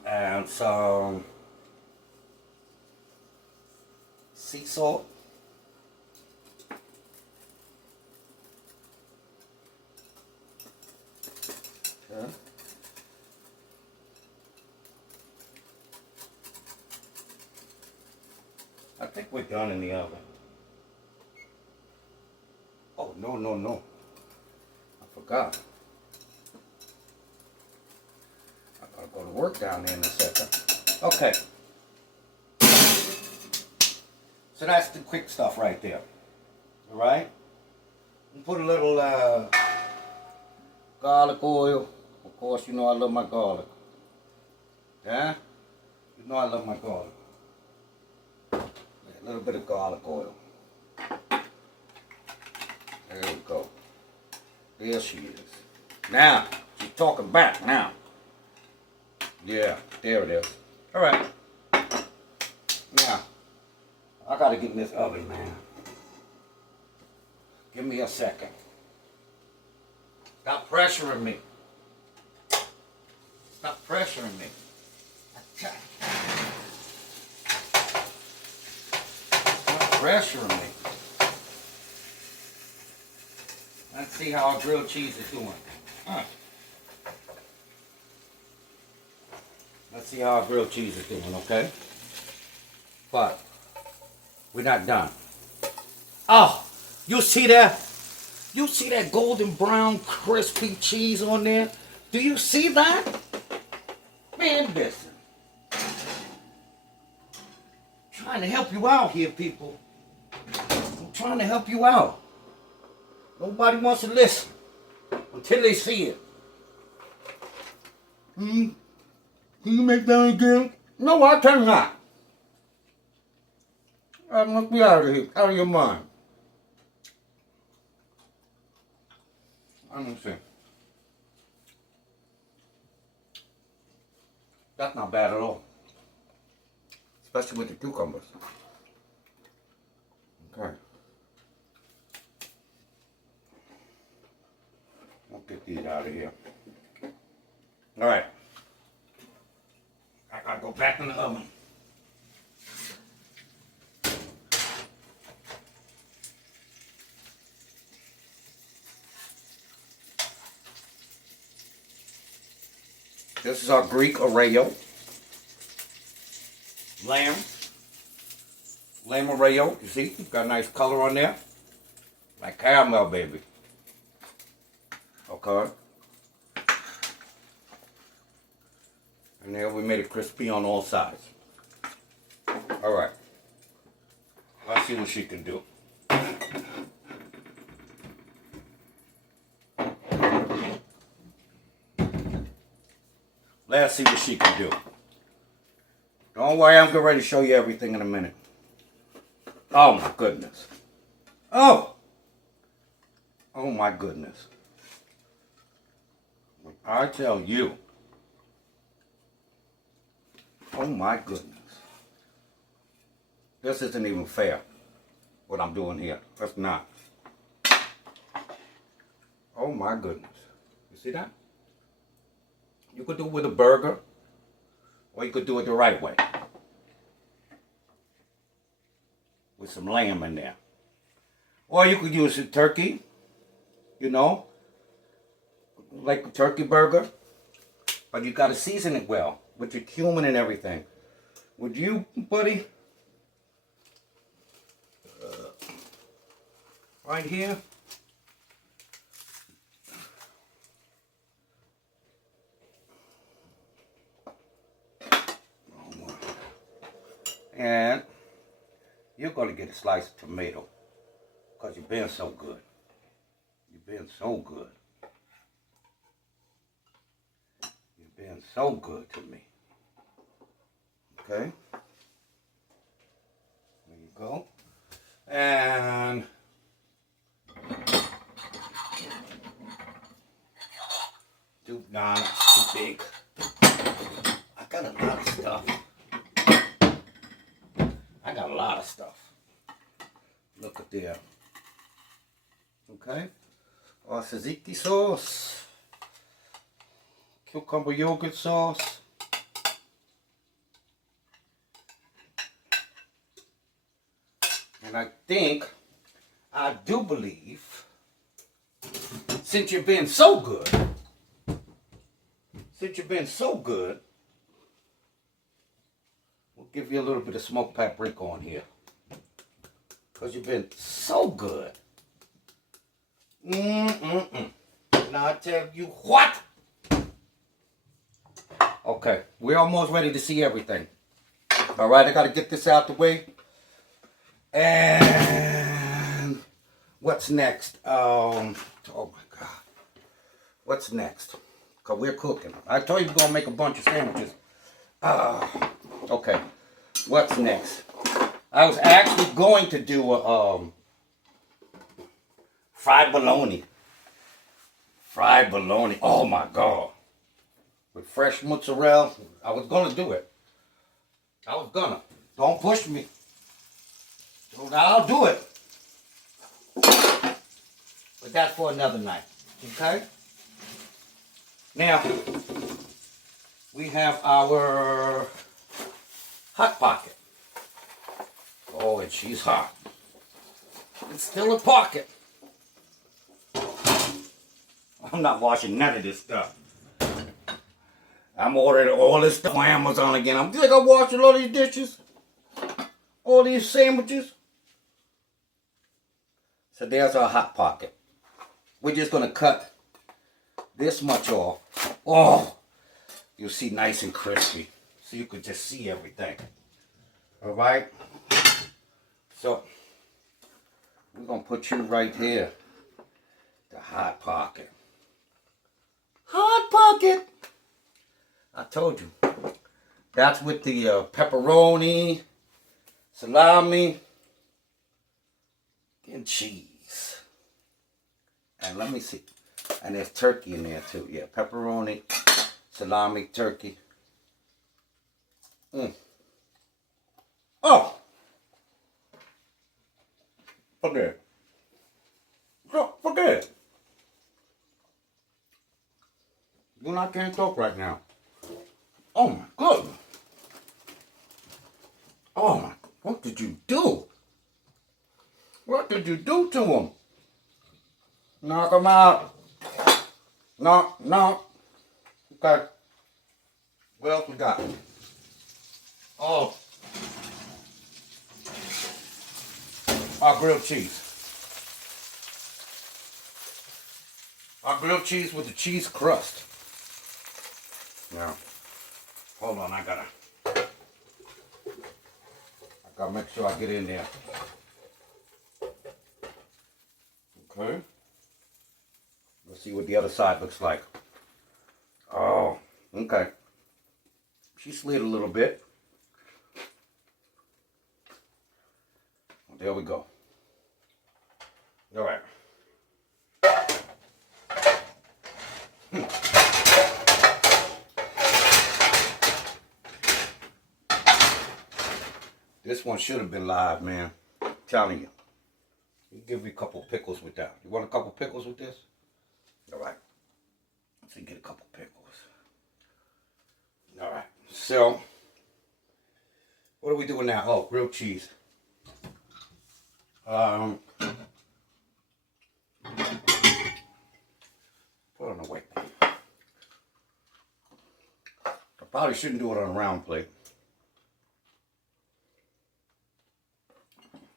And some sea salt. Okay. I think we're done in the oven. Oh, no. I forgot. I gotta go to work down there in a second. Okay. So that's the quick stuff right there. All right? And put a little garlic oil. Of course, you know I love my garlic. Yeah? You know I love my garlic. A little bit of garlic oil. There we go. There she is. Now, she's talking back now. Yeah, there it is. All right. Now, I gotta get in this oven, man. Give me a second. Stop pressuring me. Stop pressuring me. Stop pressuring me. Let's see how our grilled cheese is doing. Let's see how our grilled cheese is doing, okay? But we're not done. Oh, you see that? You see that golden brown crispy cheese on there? Do you see that? Man, listen. I'm trying to help you out here, people. I'm trying to help you out. Nobody wants to listen until they see it. Can you make that again? No, I cannot. I must be out of here, out of your mind. Let me see. That's not bad at all. Especially with the cucumbers. Okay. I'll get these out of here. All right. I gotta go back in the oven. This is our Greek Oreo. Lamb Oreo. You see? Got a nice color on there. Like caramel, baby. Okay. And there we made it crispy on all sides. Alright. Let's see what she can do. Let's see what she can do. Don't worry, I'm getting ready to show you everything in a minute. Oh my goodness. Oh! Oh my goodness. When I tell you. Oh my goodness. This isn't even fair, what I'm doing here. That's not. Oh my goodness. You see that? You could do it with a burger, or you could do it the right way. With some lamb in there. Or you could use a turkey, you know, like a turkey burger. But you got to season it well with your cumin and everything. Would you, buddy? Right here. And you're going to get a slice of tomato because you've been so good. You've been so good. You've been so good to me. Okay. There you go. And nah, that's too big. I got a lot of stuff. I got a lot of stuff. Look at there. Okay. Our tzatziki sauce. Cucumber yogurt sauce. And I do believe, since you've been so good, we'll give you a little bit of smoked paprika on here. Because you've been so good. Now I tell you what. Okay, we're almost ready to see everything. All right, I got to get this out the way. And what's next? Oh my God. What's next? Because we're cooking. I told you we're going to make a bunch of sandwiches. Okay. What's next? I was actually going to do a fried bologna. Fried bologna. Oh my God. With fresh mozzarella. I was gonna do it. I was gonna. Don't push me. I'll do it. But that's for another night. Okay? Now, we have our Hot Pocket. Oh, and she's hot. It's still a pocket. I'm not washing none of this stuff. I'm ordering all this stuff on Amazon again. I'm like, I washed a lot of these dishes. All these sandwiches. So there's our Hot Pocket. We're just going to cut this much off. Oh, you'll see nice and crispy. So you could just see everything. All right. So we're going to put you right here. The Hot Pocket. Hot Pocket. I told you. That's with the pepperoni, salami, and cheese. And let me see. And there's turkey in there too. Yeah, pepperoni, salami, turkey. Oh! Forget it. Forget it. You and I can't talk right now. Oh my goodness. Oh my, what did you do? What did you do to him? Knock him out. Knock, knock. Okay. What else we got? Oh. Our grilled cheese. Our grilled cheese with the cheese crust. Now, hold on, I gotta make sure I get in there. Okay. Let's see what the other side looks like. Oh, okay. She slid a little bit. There we go. All right. This one should have been live, man. I'm telling you. You give me a couple pickles with that. You want a couple pickles with this? All right. Let's see, get a couple pickles. All right. So, what are we doing now? Oh, grilled cheese. Put it on the weight. I probably shouldn't do it on a round plate.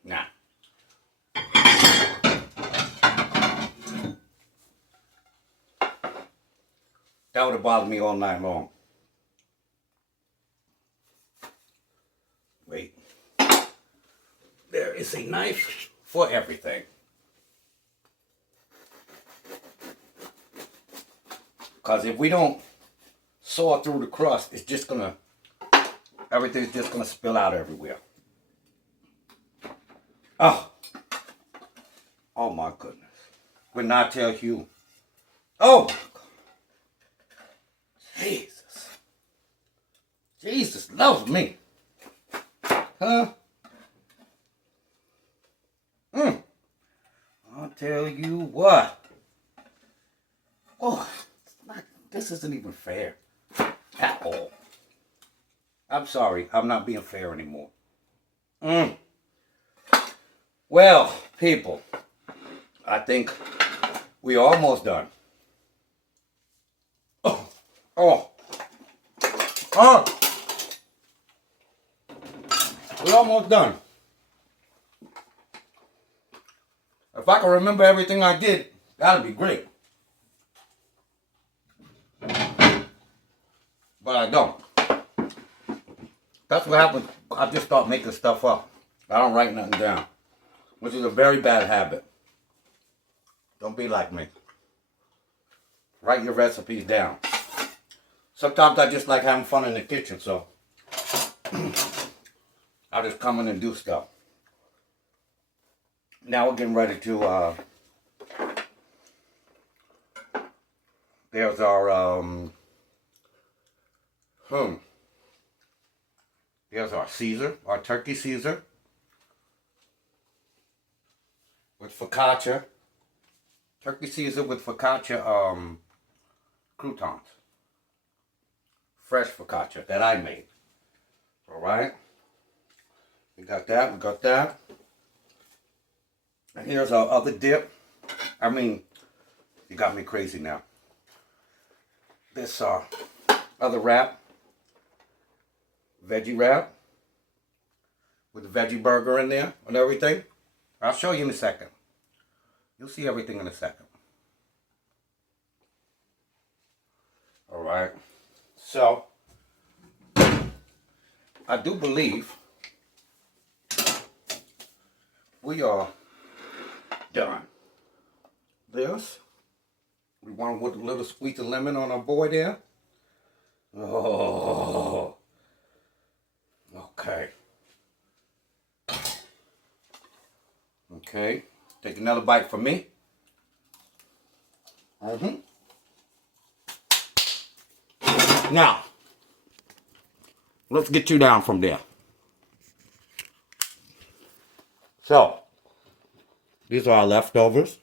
Nah. That would have bothered me all night long. Wait. There is a knife for everything. Because if we don't saw through the crust, it's just gonna, everything's just gonna spill out everywhere. Oh. Oh my goodness. When I tell you, oh my God. Jesus. Jesus loves me. Huh? I'll tell you what. Oh, this isn't even fair at all. I'm sorry. I'm not being fair anymore. Well, people, I think we're almost done. We're almost done. If I can remember everything I did, that'd be great. But I don't. That's what happens. I just start making stuff up. I don't write nothing down, which is a very bad habit. Don't be like me. Write your recipes down. Sometimes I just like having fun in the kitchen, so I'll just come in and do stuff. Now we're getting ready to There's our, there's our Caesar, our turkey Caesar. With focaccia. Turkey Caesar with focaccia, croutons. Fresh focaccia that I made. Alright. We got that, we got that. And here's our other dip. I mean, you got me crazy now. This other wrap. Veggie wrap. With the veggie burger in there and everything. I'll show you in a second. You'll see everything in a second. Alright. So, I do believe we are done. This. We want to put a little squeeze of lemon on our boy there. Oh. Okay. Okay. Take another bite for me. Now, let's get you down from there. So, these are our leftovers.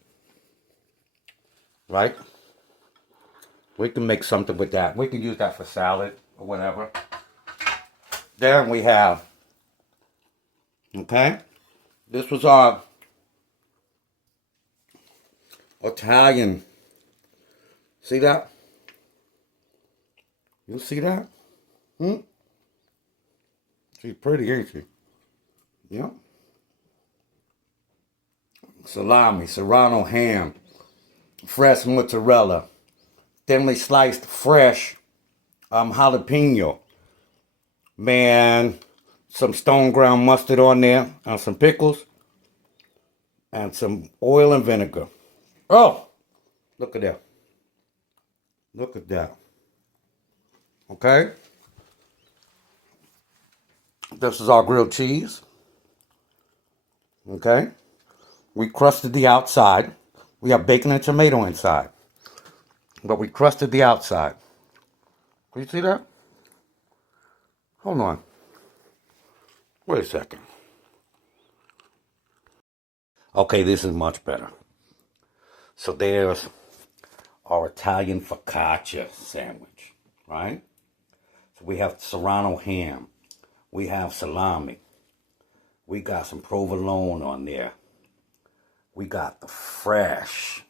Right? We can make something with that. We can use that for salad or whatever. Then we have, okay, this was our Italian. See that? You see that? She's pretty, ain't she? Yeah. Salami, serrano ham, fresh mozzarella, thinly sliced fresh jalapeno. Man, some stone ground mustard on there, and some pickles, and some oil and vinegar. Oh, look at that. Look at that. Okay. This is our grilled cheese. Okay. We crusted the outside. We have bacon and tomato inside. But we crusted the outside. Can you see that? Hold on. Wait a second. Okay, this is much better. So there's our Italian focaccia sandwich, right? So we have serrano ham. We have salami. We got some provolone on there. We got the fresh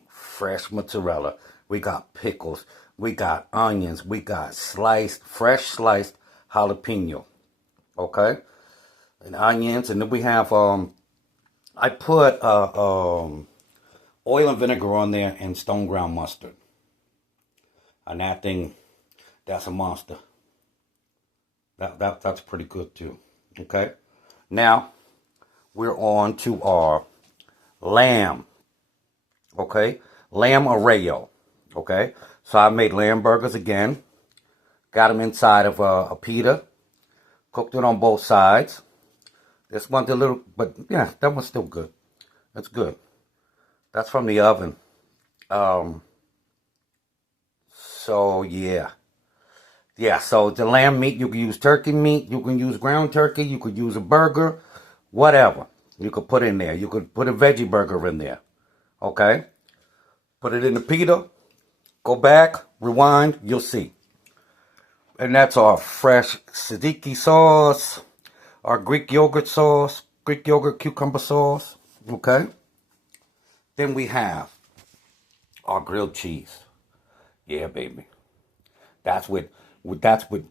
mozzarella. We got pickles. We got onions. We got fresh sliced jalapeno. Okay? And onions. And then we have, I put oil and vinegar on there and stone ground mustard. And that thing, that's a monster. That's pretty good too. Okay? Now, we're on to our lamb. Okay? Lamb arreo. Okay? So I made lamb burgers again. Got them inside of a pita. Cooked it on both sides. This one's a little, but yeah, that one's still good. That's good. That's from the oven. So yeah. Yeah, so the lamb meat, you can use turkey meat, you can use ground turkey, you could use a burger, whatever. You could put in there. You could put a veggie burger in there. Okay? Put it in the pita. Go back, rewind, you'll see. And that's our fresh tzatziki sauce, our Greek yogurt sauce, Greek yogurt cucumber sauce. Okay? Then we have our grilled cheese. Yeah, baby. That's with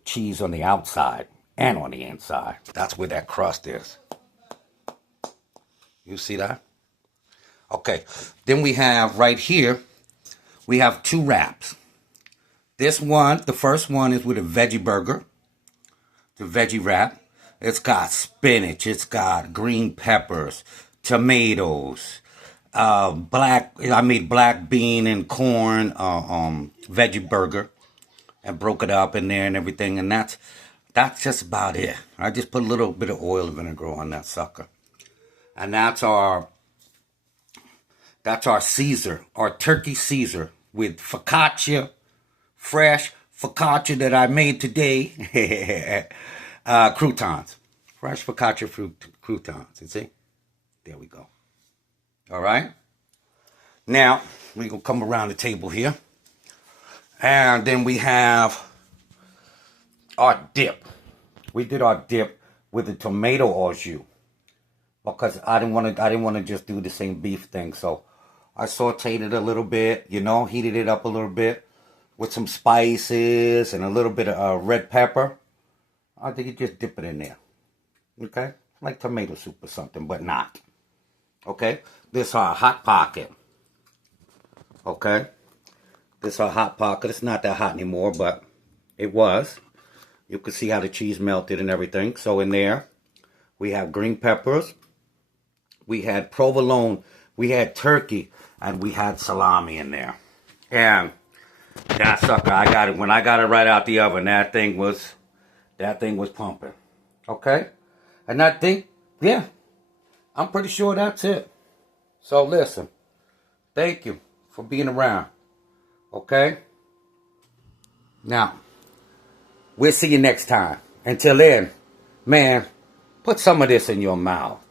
cheese on the outside and on the inside. That's where that crust is. You see that? Okay. Then we have right here, we have two wraps. This one, the first one is with a veggie burger. The veggie wrap. It's got spinach. It's got green peppers, tomatoes, I made black bean and corn veggie burger and broke it up in there and everything. And that's just about it. I just put a little bit of oil and vinegar on that sucker. And that's our Caesar, our turkey Caesar with focaccia, fresh focaccia that I made today. Croutons. Fresh focaccia croutons. You see? There we go. All right. Now, we're going to come around the table here. And then we have our dip. We did our dip with the tomato au jus. Because I didn't want to just do the same beef thing. So I sauteed it a little bit, you know, heated it up a little bit with some spices and a little bit of red pepper. I think you just dip it in there. Okay? Like tomato soup or something, but not. Okay? This is our hot pocket. Okay? This is our hot pocket. It's not that hot anymore, but it was. You can see how the cheese melted and everything. So in there, we have green peppers. We had provolone. We had turkey. And we had salami in there. And that sucker, I got it. When I got it right out the oven, that thing was pumping. Okay? And I think, yeah, I'm pretty sure that's it. So listen, thank you for being around. Okay? Now, we'll see you next time. Until then, man, put some of this in your mouth.